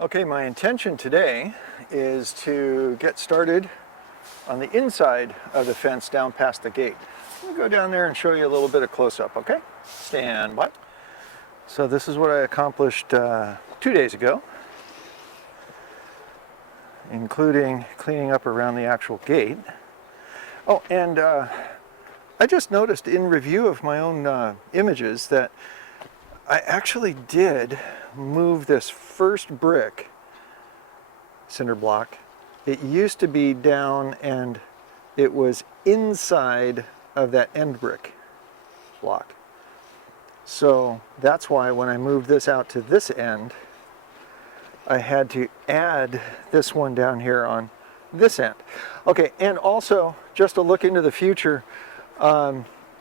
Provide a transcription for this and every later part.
Okay, my intention today is to get started on the inside of the fence down past the gate. I'll go down there and show you a little bit of close-up, okay? Stand by. So this is what I accomplished 2 days ago, including cleaning up around the actual gate. Oh, and I just noticed in review of my own images that I actually did move this first brick cinder block. It used to be down and it was inside of that end brick block. So that's why when I moved this out to this end, I had to add this one down here on this end. Okay, and also just to look into the future,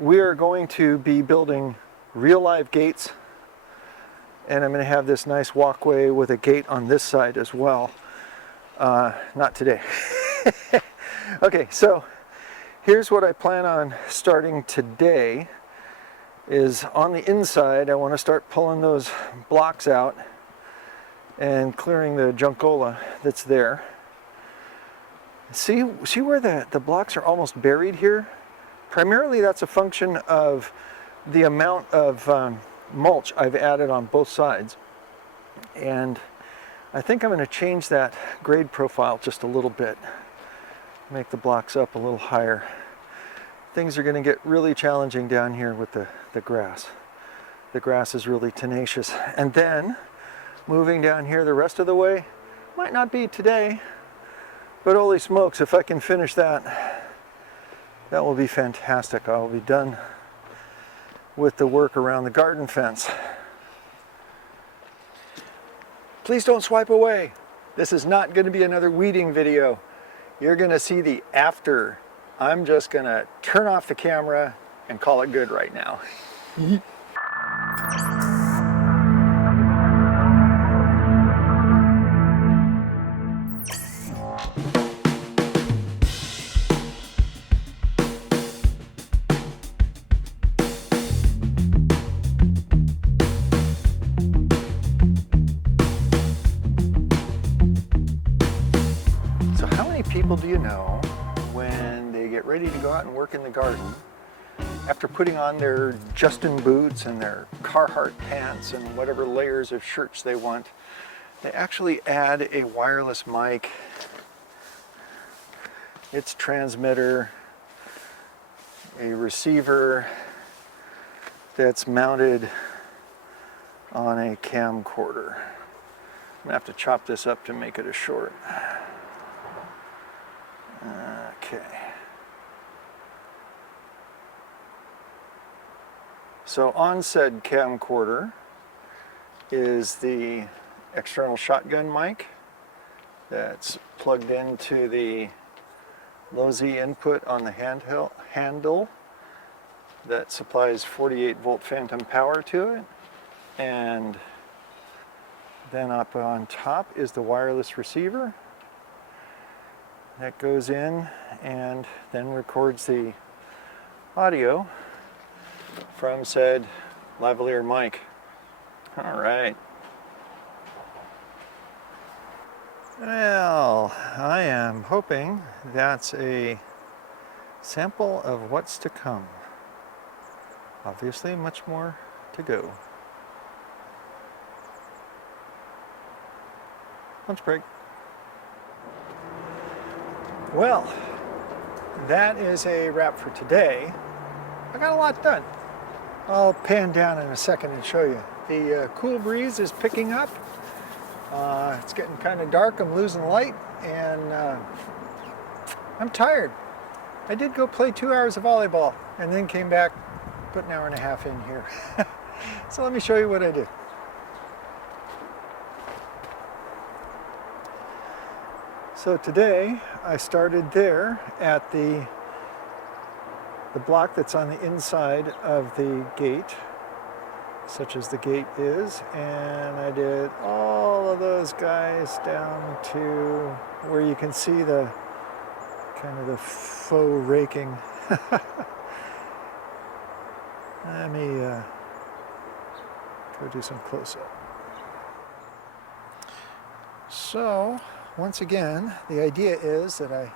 we are going to be building real live gates, and I'm going to have this nice walkway with a gate on this side as well. Not today. Okay, so here's what I plan on starting today. Is on the inside, I want to start pulling those blocks out and clearing the juncola that's there. See where the blocks are almost buried here? Primarily that's a function of the amount of mulch I've added on both sides. And I think I'm going to change that grade profile just a little bit. Make the blocks up a little higher. Things are going to get really challenging down here with the grass. The grass is really tenacious. And then moving down here the rest of the way, might not be today, but holy smokes, if I can finish that, that will be fantastic. I'll be done with the work around the garden fence. Please don't swipe away. This is not going to be another weeding video. You're going to see the after. I'm just going to turn off the camera and call it good right now. People do you know when they get ready to go out and work in the garden, after putting on their Justin boots and their Carhartt pants and whatever layers of shirts they want, they actually add a wireless mic, its transmitter, a receiver that's mounted on a camcorder. I'm gonna have to chop this up to make it a short. Okay. So on said camcorder is the external shotgun mic that's plugged into the low Z input on the handle that supplies 48 volt phantom power to it. And then up on top is the wireless receiver that goes in and then records the audio from said lavalier mic. All right. Well, I am hoping that's a sample of what's to come. Obviously, much more to go. Lunch break. Well, that is a wrap for today. I got a lot done. I'll pan down in a second and show you. The cool breeze is picking up. It's getting kind of dark. I'm losing light, and I'm tired. I did go play 2 hours of volleyball and then came back, put an hour and a half in here. So let me show you what I did. So today I started there at the block that's on the inside of the gate, such as the gate is, and I did all of those guys down to where you can see the kind of the faux raking. Let me go do some close-up. So, once again, the idea is that I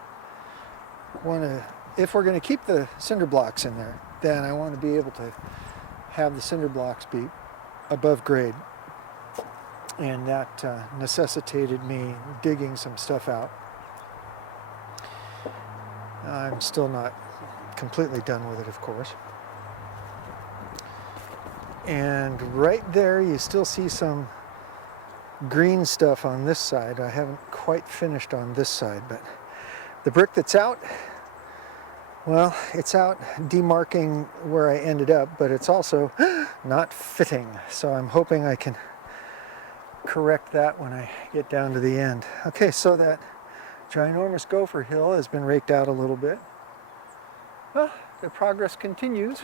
want to, if we're going to keep the cinder blocks in there, then I want to be able to have the cinder blocks be above grade. And that necessitated me digging some stuff out. I'm still not completely done with it, of course. And right there you still see some green stuff on this side. I haven't quite finished on this side, but the brick that's out, well, it's out demarking where I ended up, but it's also not fitting. So I'm hoping I can correct that when I get down to the end. Okay, so that ginormous gopher hill has been raked out a little bit. Well, the progress continues.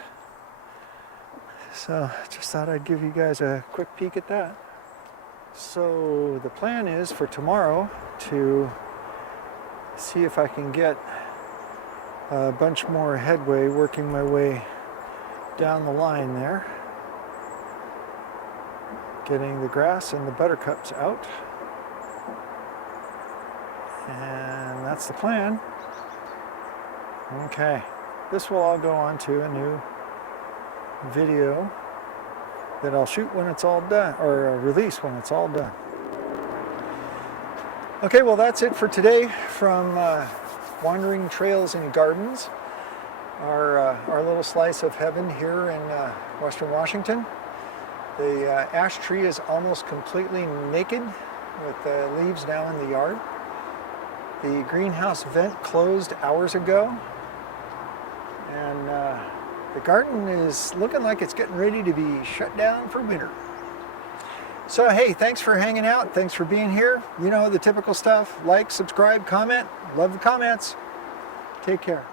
So just thought I'd give you guys a quick peek at that. So the plan is for tomorrow to see if I can get a bunch more headway, working my way down the line there. Getting the grass and the buttercups out. And that's the plan. Okay, this will all go on to a new video that I'll shoot when it's all done, or release when it's all done. Okay, well that's it for today from Wandering Trails and Gardens, our little slice of heaven here in Western Washington. The ash tree is almost completely naked with the leaves now in the yard. The greenhouse vent closed hours ago, and the garden is looking like it's getting ready to be shut down for winter. So hey, thanks for hanging out. Thanks for being here. You know the typical stuff. Like, subscribe, comment. Love the comments. Take care.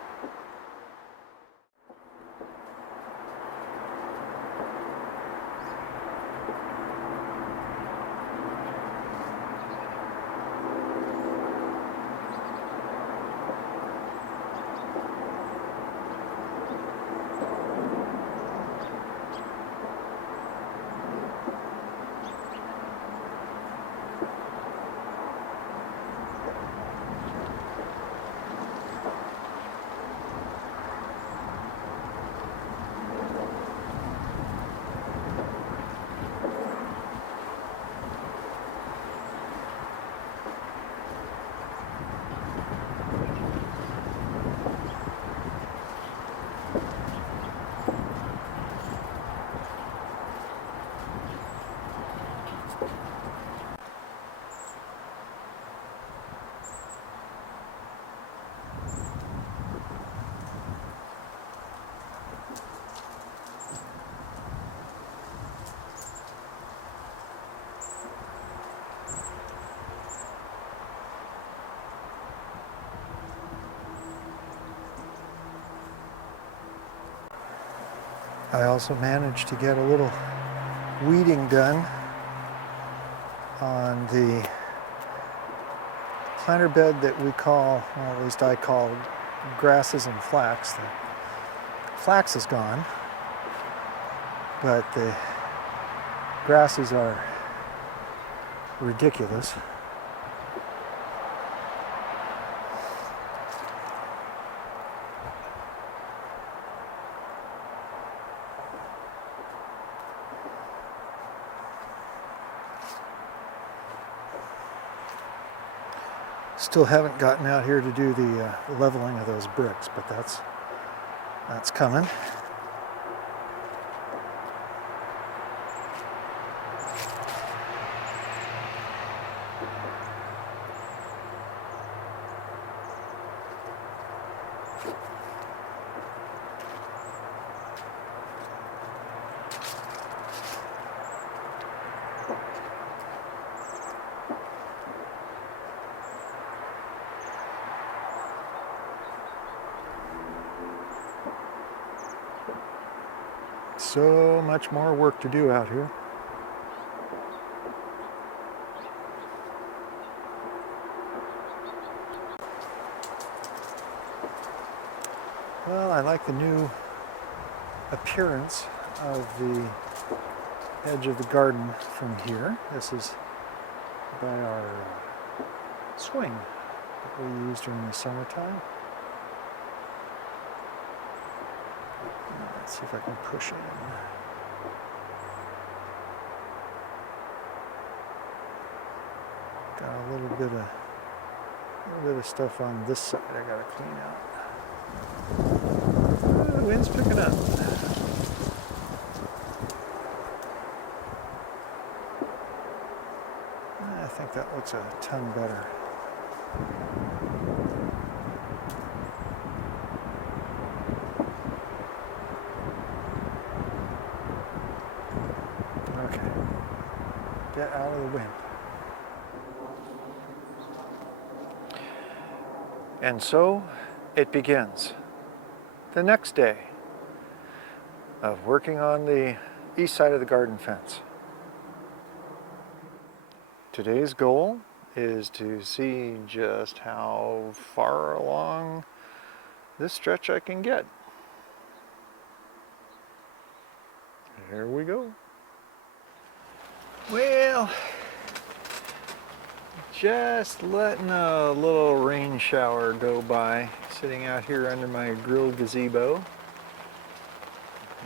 I also managed to get a little weeding done on the planter bed that we call, well, at least I call, grasses and flax. The flax is gone, but the grasses are ridiculous. Still haven't gotten out here to do the leveling of those bricks, but that's coming. So much more work to do out here. Well, I like the new appearance of the edge of the garden from here. This is by our swing that we use during the summertime. Let's see if I can push in. Got a little bit of stuff on this side I gotta clean out. The wind's picking up. I think that looks a ton better. Okay, get out of the wind. And so it begins. The next day of working on the east side of the garden fence. Today's goal is to see just how far along this stretch I can get. Here we go. Well, just letting a little rain shower go by, sitting out here under my grill gazebo.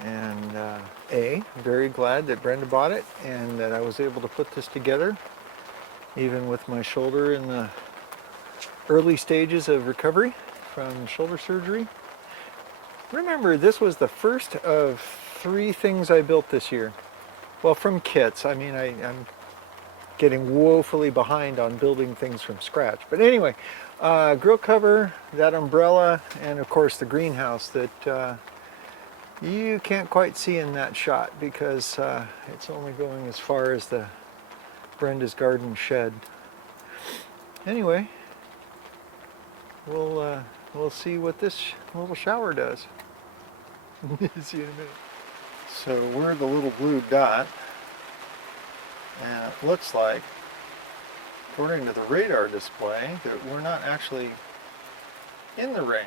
And I'm very glad that Brenda bought it and that I was able to put this together, even with my shoulder in the early stages of recovery from shoulder surgery. Remember, this was the first of 3 things I built this year. Well, from kits. I mean, I'm getting woefully behind on building things from scratch. But anyway, grill cover, that umbrella, and of course the greenhouse that you can't quite see in that shot because it's only going as far as the Brenda's garden shed. Anyway, we'll see what this little shower does. See you in a minute. So we're the little blue dot, and it looks like, according to the radar display, that we're not actually in the rain.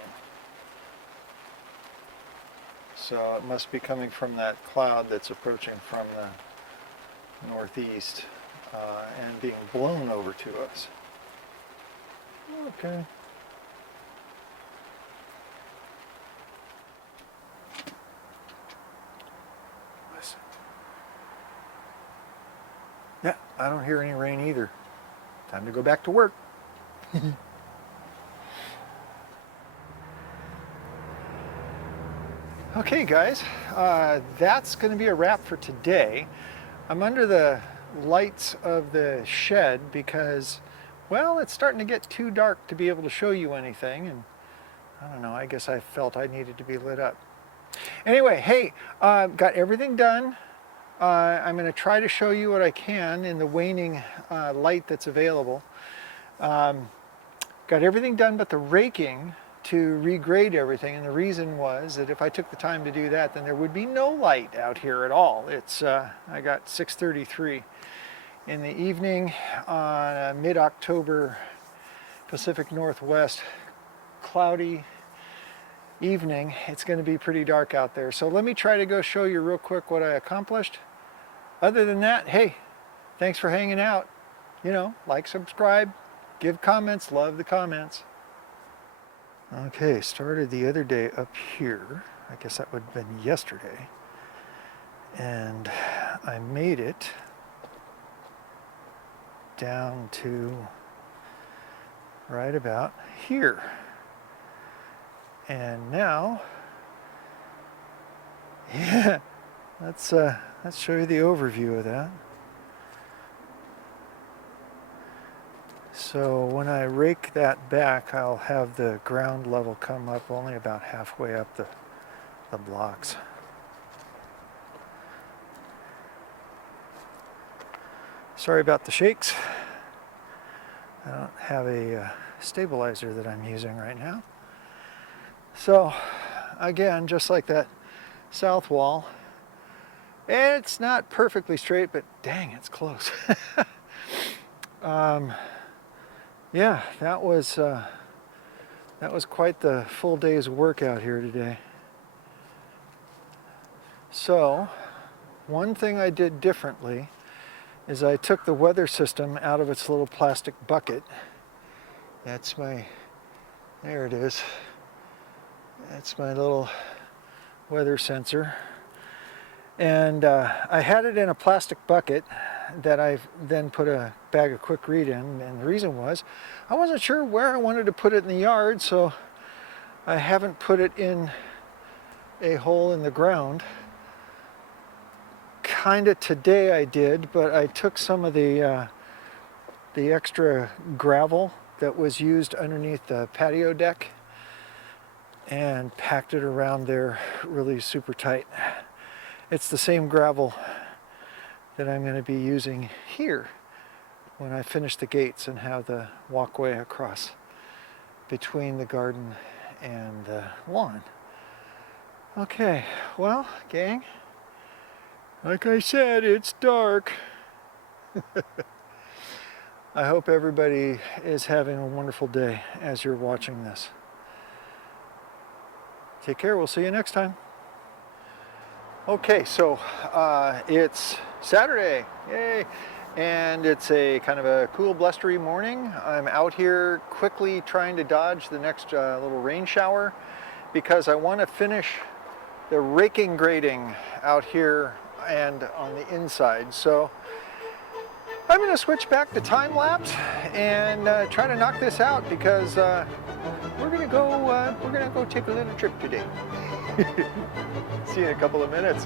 So it must be coming from that cloud that's approaching from the northeast and being blown over to us. Okay. Listen. Yeah, I don't hear any rain either. Time to go back to work. Okay guys, that's going to be a wrap for today. I'm under the lights of the shed because, well, it's starting to get too dark to be able to show you anything, and I don't know, I guess I felt I needed to be lit up. Anyway, hey, got everything done. I'm going to try to show you what I can in the waning light that's available. Got everything done but the raking to regrade everything, and the reason was that if I took the time to do that, then there would be no light out here at all. It's I got 6:33 in the evening on a mid-October Pacific Northwest cloudy evening. It's going to be pretty dark out there. So let me try to go show you real quick what I accomplished. Other than that, hey, thanks for hanging out. You know, like, subscribe, give comments, love the comments. Okay, started the other day up here. I guess that would have been yesterday. And I made it down to right about here. And now, yeah, let's show you the overview of that. So when I rake that back, I'll have the ground level come up only about halfway up the blocks. Sorry about the shakes. I don't have a stabilizer that I'm using right now. So again, just like that south wall, it's not perfectly straight, but dang, it's close. Yeah, that was quite the full day's work out here today. So, one thing I did differently is I took the weather system out of its little plastic bucket That's my, there it is. That's my little weather sensor. And I had it in a plastic bucket that I've then put a bag of quick read in, and the reason was I wasn't sure where I wanted to put it in the yard, so I haven't put it in a hole in the ground. Kinda today I did, but I took some of the extra gravel that was used underneath the patio deck and packed it around there really super tight. It's the same gravel that I'm going to be using here when I finish the gates and have the walkway across between the garden and the lawn. Okay, well, gang, like I said, it's dark. I hope everybody is having a wonderful day as you're watching this. Take care, we'll see you next time. Okay, so it's Saturday, yay! And it's a kind of a cool, blustery morning. I'm out here quickly trying to dodge the next little rain shower because I want to finish the raking grading out here and on the inside. So I'm going to switch back to time lapse and try to knock this out because we're going to go take a little trip today. See you in a couple of minutes.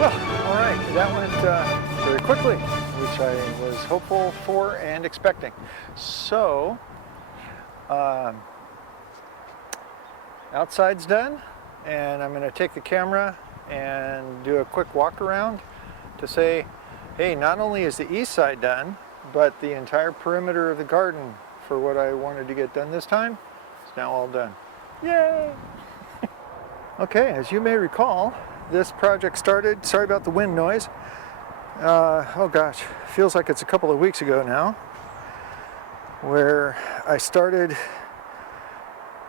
Well, all right, that went very quickly, which I was hopeful for and expecting. So, outside's done, and I'm going to take the camera and do a quick walk around to say, hey, not only is the east side done, but the entire perimeter of the garden for what I wanted to get done this time is now all done. Yay! Okay, as you may recall, this project started, sorry about the wind noise, oh gosh, feels like it's a couple of weeks ago now, where I started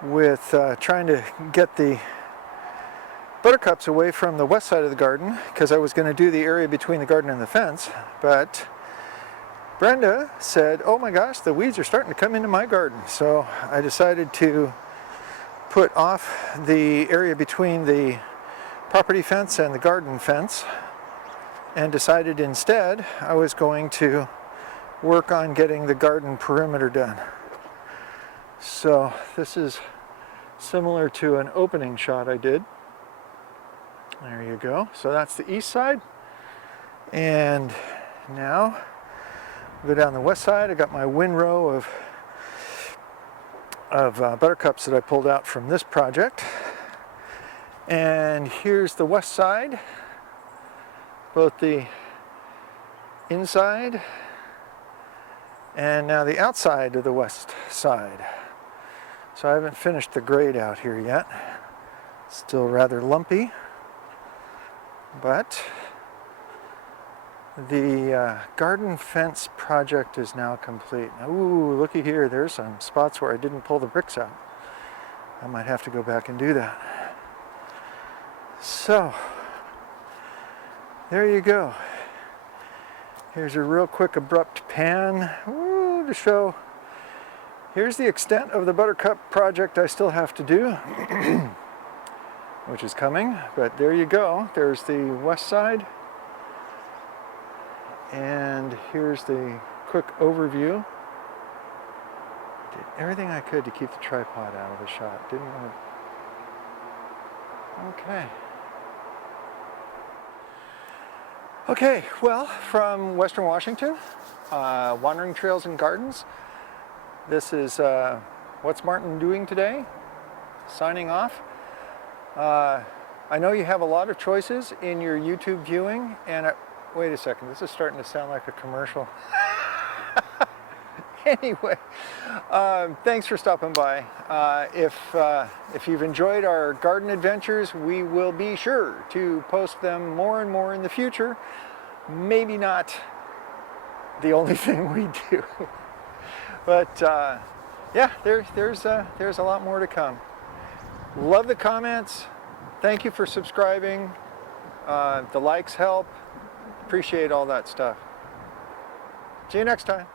with trying to get the buttercups away from the west side of the garden because I was going to do the area between the garden and the fence, but Brenda said, oh my gosh, the weeds are starting to come into my garden. So I decided to put off the area between the property fence and the garden fence and decided instead I was going to work on getting the garden perimeter done. So this is similar to an opening shot I did. There you go. So that's the east side. And now go down the west side. I got my windrow of buttercups that I pulled out from this project. And here's the west side, both the inside and now the outside of the west side. So I haven't finished the grade out here yet. Still rather lumpy. But the garden fence project is now complete. Ooh, looky here, there's some spots where I didn't pull the bricks out. I might have to go back and do that. So, there you go. Here's a real quick abrupt pan to show. Here's the extent of the buttercup project I still have to do. Which is coming, but there you go. There's the west side. And here's the quick overview. Did everything I could to keep the tripod out of the shot. Didn't work. Okay. Okay, well, from Western Washington, Wandering Trails and Gardens. This is What's Martin Doing Today? Signing off. I know you have a lot of choices in your YouTube viewing, and wait a second, this is starting to sound like a commercial. Anyway, thanks for stopping by. If you've enjoyed our garden adventures, we will be sure to post them more and more in the future. Maybe not the only thing we do, but yeah, there's a lot more to come. Love the comments. Thank you for subscribing. The likes help. Appreciate all that stuff. See you next time.